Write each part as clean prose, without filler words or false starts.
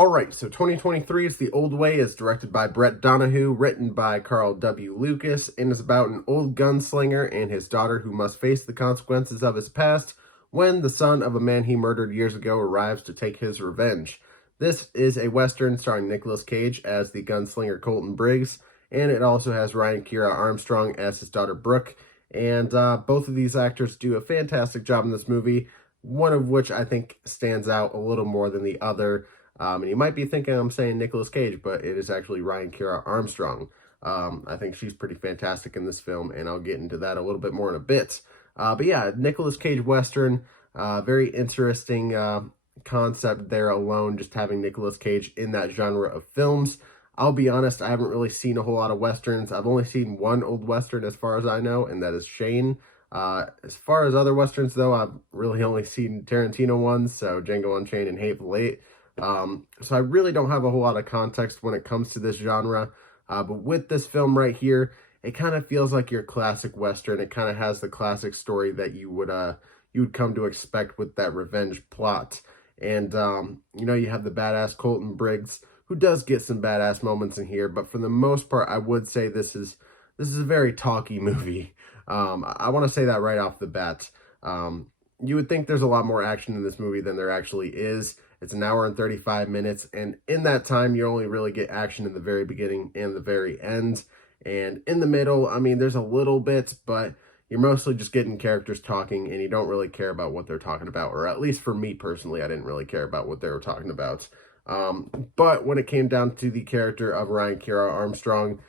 Alright, so 2023 is The Old Way, is directed by Brett Donahue, written by Carl W. Lucas, and is about an old gunslinger and his daughter who must face the consequences of his past when the son of a man he murdered years ago arrives to take his revenge. This is a Western starring Nicolas Cage as the gunslinger Colton Briggs, and it also has Ryan Kiera Armstrong as his daughter Brooke, and both of these actors do a fantastic job in this movie, one of which I think stands out a little more than the other. And you might be thinking I'm saying Nicolas Cage, but it is actually Ryan Kiera Armstrong. I think she's pretty fantastic in this film, and I'll get into that a little bit more in a bit. But yeah, Nicolas Cage Western, very interesting concept there alone, just having Nicolas Cage in that genre of films. I'll be honest, I haven't really seen a whole lot of Westerns. I've only seen one old Western as far as I know, and that is Shane. As far as other Westerns, though, I've really only seen Tarantino ones, so Django Unchained and Hateful Eight. So I really don't have a whole lot of context when it comes to this genre, but with this film right here, it kind of feels like your classic Western. It kind of has the classic story that you would come to expect with that revenge plot. And, you have the badass Colton Briggs, who does get some badass moments in here, but for the most part, I would say this is a very talky movie. I want to say that right off the bat. You would think there's a lot more action in this movie than there actually is. It's an hour and 35 minutes, and in that time, you only really get action in the very beginning and the very end. And in the middle, I mean, there's a little bit, but you're mostly just getting characters talking, and you don't really care about what they're talking about, or at least for me personally, I didn't really care about what they were talking about. But when it came down to the character of Ryan Kiera Armstrong,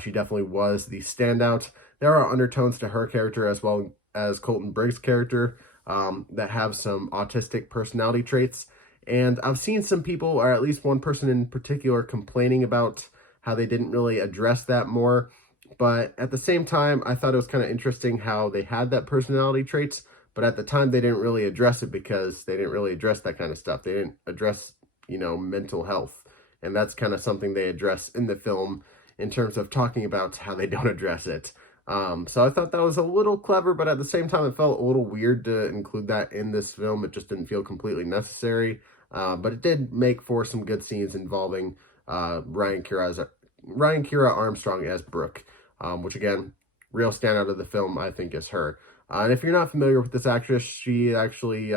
she definitely was the standout. There are undertones to her character as well as Colton Briggs' character that have some autistic personality traits. And I've seen some people, or at least one person in particular, complaining about how they didn't really address that more. But at the same time, I thought it was kind of interesting how they had that personality traits, but at the time they didn't really address it because they didn't really address that kind of stuff. They didn't address, mental health. And that's kind of something they address in the film in terms of talking about how they don't address it. So I thought that was a little clever, but at the same time, it felt a little weird to include that in this film. It just didn't feel completely necessary. But it did make for some good scenes involving Ryan Kiera Armstrong as Brooke, which again, real standout of the film, I think, is her. And if you're not familiar with this actress, she actually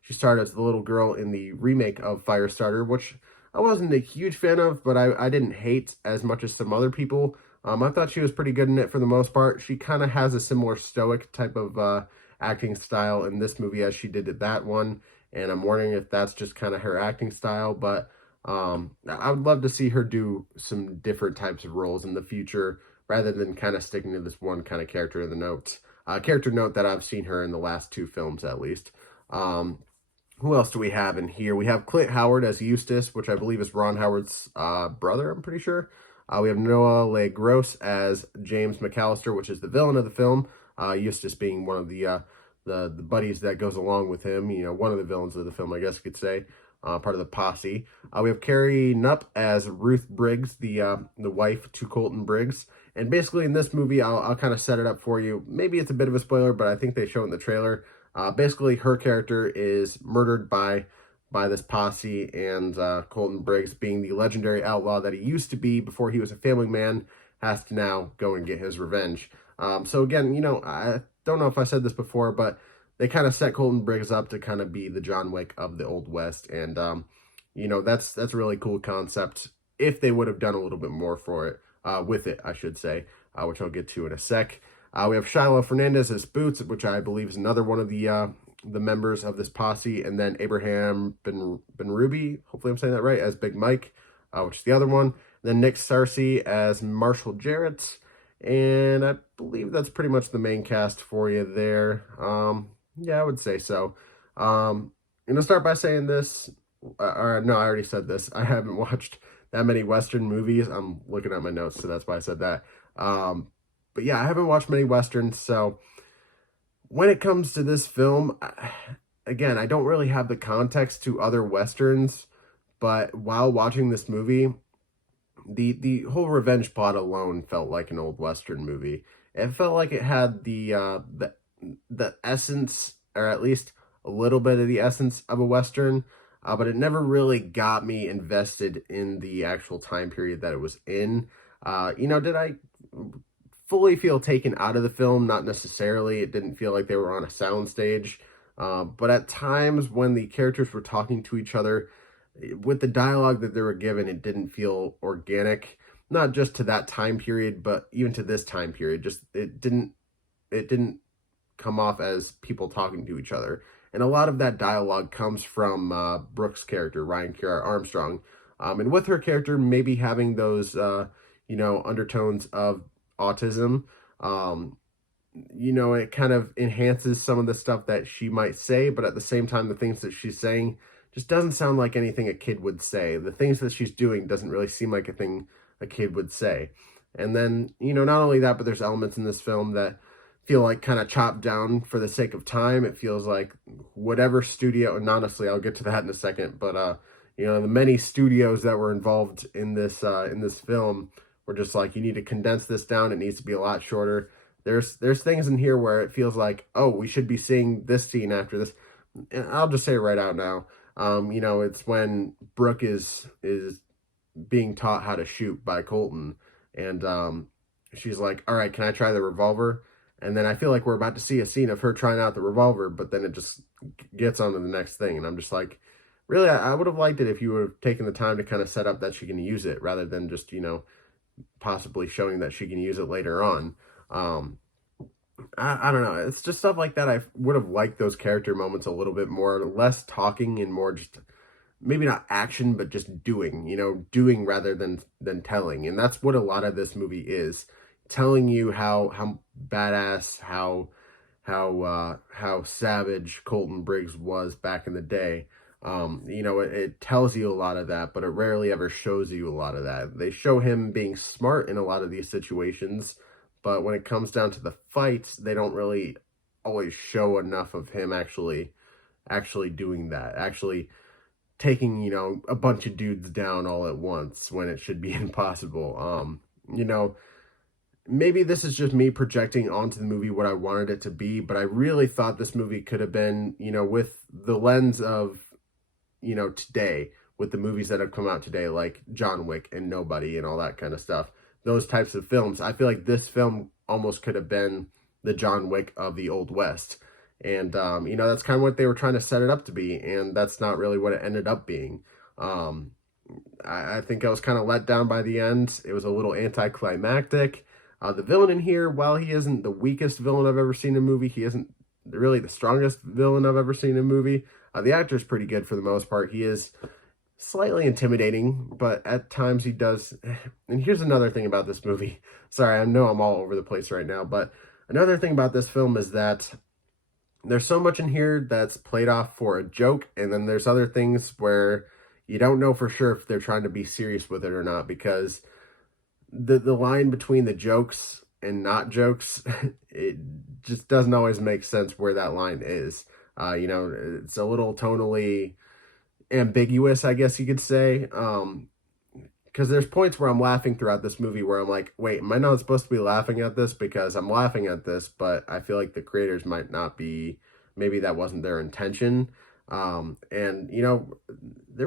she starred as the little girl in the remake of Firestarter, which I wasn't a huge fan of, but I didn't hate as much as some other people. I thought she was pretty good in it for the most part. She kind of has a similar stoic type of acting style in this movie as she did at that one. And I'm wondering if that's just kind of her acting style, but I would love to see her do some different types of roles in the future rather than kind of sticking to this one kind of character note that I've seen her in the last two films at least. Who else do we have in here? We have Clint Howard as Eustace, which I believe is Ron Howard's brother, I'm pretty sure. We have Noah LeGros as James McAllister, which is the villain of the film. Eustace being one of the buddies that goes along with him, one of the villains of the film, I guess you could say, part of the posse. We have Carrie Knupp as Ruth Briggs, the wife to Colton Briggs. And basically in this movie, I'll kind of set it up for you. Maybe it's a bit of a spoiler, but I think they show in the trailer. Basically, her character is murdered by this posse, and Colton Briggs, being the legendary outlaw that he used to be before he was a family man, has to now go and get his revenge. So again, I don't know if I said this before, but they kind of set Colton Briggs up to kind of be the John Wick of the Old West. And, that's a really cool concept if they would have done a little bit more for it, with it, I should say, which I'll get to in a sec. We have Shiloh Fernandez as Boots, which I believe is another one of the members of this posse. And then Abraham Ben Ruby, hopefully I'm saying that right, as Big Mike, which is the other one. Then Nick Sarcy as Marshall Jarrett. And I believe that's pretty much the main cast for you there. Yeah, I would say so. I'm going to start by saying this. No, I already said this. I haven't watched that many Western movies. I'm looking at my notes, so that's why I said that. But yeah, I haven't watched many Westerns, so when it comes to this film, again, I don't really have the context to other Westerns, but while watching this movie, the whole revenge plot alone felt like an old Western movie. It felt like it had the essence, or at least a little bit of the essence of a Western. but it never really got me invested in the actual time period that it was in. Did I fully feel taken out of the film? Not necessarily. It didn't feel like they were on a soundstage. But at times when the characters were talking to each other, with the dialogue that they were given, it didn't feel organic. Not just to that time period, but even to this time period. Just it didn't come off as people talking to each other. And a lot of that dialogue comes from Brooke's character, Ryan Kiera Armstrong. And with her character maybe having those, undertones of autism, um, it kind of enhances some of the stuff that she might say, but at the same time, the things that she's saying just doesn't sound like anything a kid would say. The things that she's doing doesn't really seem like a thing a kid would say. And then, not only that, but there's elements in this film that feel like kind of chopped down for the sake of time. It feels like whatever studio, and honestly, I'll get to that in a second, but the many studios that were involved in this film were just like, you need to condense this down. It needs to be a lot shorter. There's things in here where it feels like, oh, we should be seeing this scene after this. And I'll just say it right out now. It's when Brooke is being taught how to shoot by Colton, and she's like, "All right, can I try the revolver?" And then I feel like we're about to see a scene of her trying out the revolver, but then it just gets on to the next thing, and I'm just like, really, I would have liked it if you would have taken the time to kind of set up that she can use it rather than just possibly showing that she can use it later on. Um, I don't know. It's just stuff like that. I would have liked those character moments a little bit more, less talking and more just maybe not action, but just doing. Doing rather than telling, and that's what a lot of this movie is, telling you how badass, how savage Colton Briggs was back in the day. It tells you a lot of that, but it rarely ever shows you a lot of that. They show him being smart in a lot of these situations, but when it comes down to the fights, they don't really always show enough of him actually doing that, actually taking, a bunch of dudes down all at once when it should be impossible. Maybe this is just me projecting onto the movie what I wanted it to be, but I really thought this movie could have been, with the lens of, today, with the movies that have come out today, like John Wick and Nobody and all that kind of stuff, those types of films. I feel like this film almost could have been the John Wick of the Old West. And, that's kind of what they were trying to set it up to be, and that's not really what it ended up being. I think I was kind of let down by the end. It was a little anticlimactic. The villain in here, while he isn't the weakest villain I've ever seen in a movie, he isn't really the strongest villain I've ever seen in a movie. The actor's pretty good for the most part. He is slightly intimidating, but at times he does. And here's another thing about this movie. Sorry, I know I'm all over the place right now, but another thing about this film is that there's so much in here that's played off for a joke, and then there's other things where you don't know for sure if they're trying to be serious with it or not, because the line between the jokes and not jokes, it just doesn't always make sense where that line is. It's a little tonally ambiguous, I guess you could say. Because there's points where I'm laughing throughout this movie where I'm like, wait, am I not supposed to be laughing at this? Because I'm laughing at this, but I feel like the creators might not be, maybe that wasn't their intention. There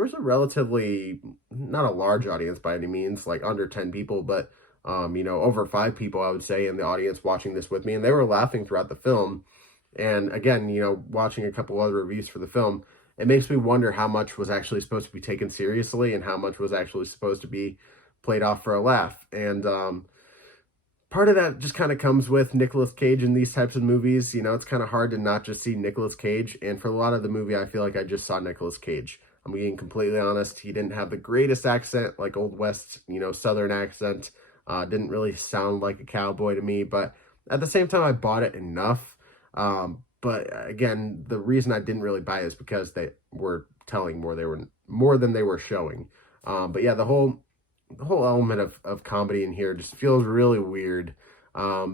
was a relatively, not a large audience by any means, like under 10 people, but, over 5 people, I would say, in the audience watching this with me, and they were laughing throughout the film. And again, watching a couple other reviews for the film, it makes me wonder how much was actually supposed to be taken seriously and how much was actually supposed to be played off for a laugh. And part of that just kind of comes with Nicolas Cage in these types of movies. It's kind of hard to not just see Nicolas Cage. And for a lot of the movie, I feel like I just saw Nicolas Cage. I'm being completely honest. He didn't have the greatest accent, like Old West, Southern accent. Didn't really sound like a cowboy to me. But at the same time, I bought it enough. But again, the reason I didn't really buy it is because they were telling more. They were more than they were showing. But yeah, the whole element of comedy in here just feels really weird,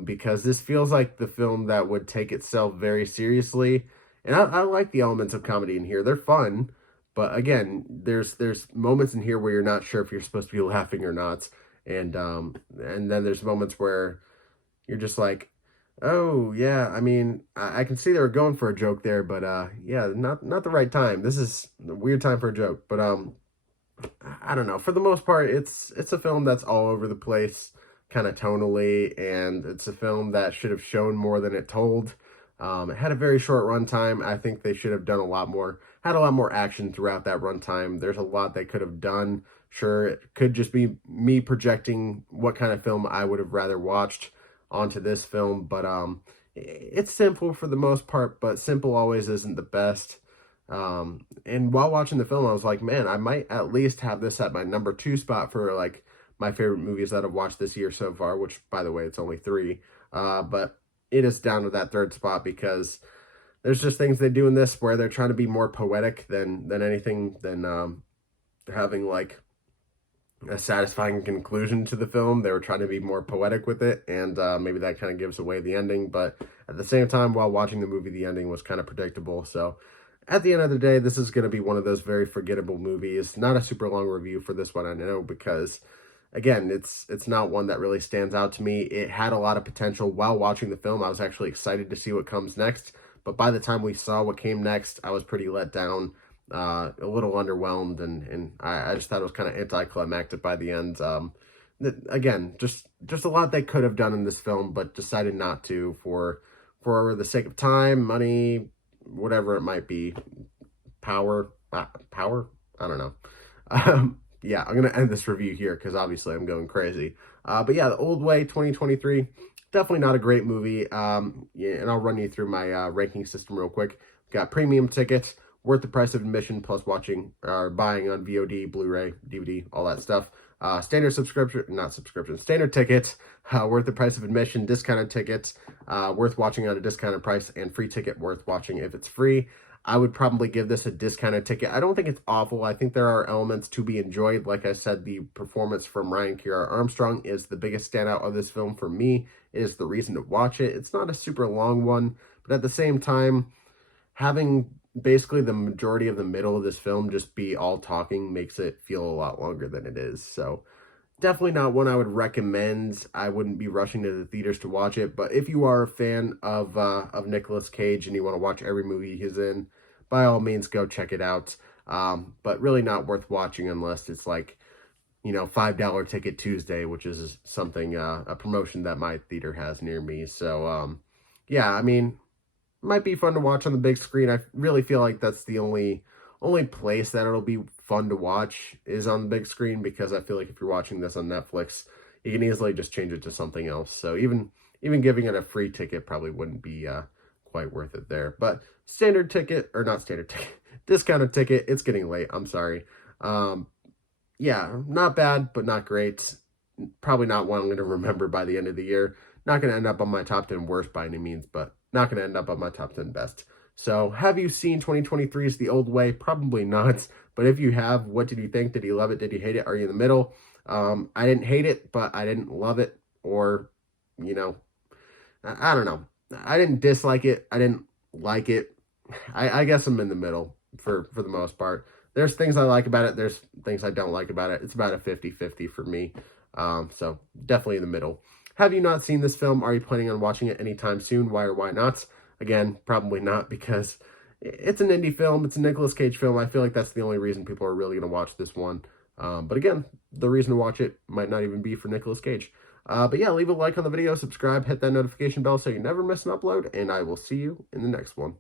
because this feels like the film that would take itself very seriously. And I like the elements of comedy in here. They're fun. But again, there's moments in here where you're not sure if you're supposed to be laughing or not. And then there's moments where you're just like, Oh yeah, I mean, I can see they were going for a joke there, but yeah, not the right time. This is a weird time for a joke, but I don't know. For the most part, it's a film that's all over the place, kind of tonally, and it's a film that should have shown more than it told. It had a very short runtime. I think they should have done a lot more, had a lot more action throughout that runtime. There's a lot they could have done. Sure, it could just be me projecting what kind of film I would have rather watched onto this film, but it's simple for the most part, but simple always isn't the best. And while watching the film, I was like, man, I might at least have this at my number two spot for like my favorite movies that I've watched this year so far, which by the way, it's only three. But it is down to that third spot because there's just things they do in this where they're trying to be more poetic than anything than having like a satisfying conclusion to the film. They were trying to be more poetic with it, and maybe that kind of gives away the ending. But at the same time, while watching the movie, the ending was kind of predictable. So at the end of the day, this is going to be one of those very forgettable movies. Not a super long review for this one, I know, because again, it's not one that really stands out to me. It had a lot of potential. While watching the film, I was actually excited to see what comes next. But by the time we saw what came next, I was pretty let down, a little underwhelmed, and I just thought it was kind of anticlimactic by the end. Again, just a lot they could have done in this film, but decided not to for the sake of time, money, whatever it might be, power. I don't know. Yeah, I'm gonna end this review here because obviously I'm going crazy. But yeah, The Old Way 2023, definitely not a great movie. Yeah, and I'll run you through my ranking system real quick. Got premium tickets, worth the price of admission, plus watching or buying on VOD, Blu-ray, DVD, all that stuff. Standard subscription, not subscription, standard tickets, worth the price of admission, discounted tickets, worth watching at a discounted price, and free ticket worth watching if it's free. I would probably give this a discounted ticket. I don't think it's awful. I think there are elements to be enjoyed. Like I said, the performance from Ryan Kiera Armstrong is the biggest standout of this film for me. It is the reason to watch it. It's not a super long one, but at the same time, having basically the majority of the middle of this film just be all talking makes it feel a lot longer than it is. So definitely not one I would recommend. I wouldn't be rushing to the theaters to watch it, but if you are a fan of Nicolas Cage and you want to watch every movie he's in, by all means go check it out. But really not worth watching unless it's like, you know, $5 ticket Tuesday, which is something a promotion that my theater has near me. So yeah, I mean, might be fun to watch on the big screen. I really feel like that's the only place that it'll be fun to watch is on the big screen, because I feel like if you're watching this on Netflix, you can easily just change it to something else. So even giving it a free ticket probably wouldn't be quite worth it there. But standard ticket, or not standard ticket, discounted ticket, it's getting late. I'm sorry. Yeah, not bad, but not great. Probably not one I'm going to remember by the end of the year. Not going to end up on my top 10 worst by any means, but not going to end up on my top 10 best. So, have you seen 2023's The Old Way? Probably not. But if you have, what did you think? Did you love it? Did you hate it? Are you in the middle? I didn't hate it, but I didn't love it. Or, you know, I don't know. I didn't dislike it. I didn't like it. I guess I'm in the middle for the most part. There's things I like about it. There's things I don't like about it. It's about a 50-50 for me. So definitely in the middle. Have you not seen this film? Are you planning on watching it anytime soon? Why or why not? Again, probably not, because it's an indie film. It's a Nicolas Cage film. I feel like that's the only reason people are really going to watch this one. But again, the reason to watch it might not even be for Nicolas Cage. But yeah, leave a like on the video, subscribe, hit that notification bell so you never miss an upload, and I will see you in the next one.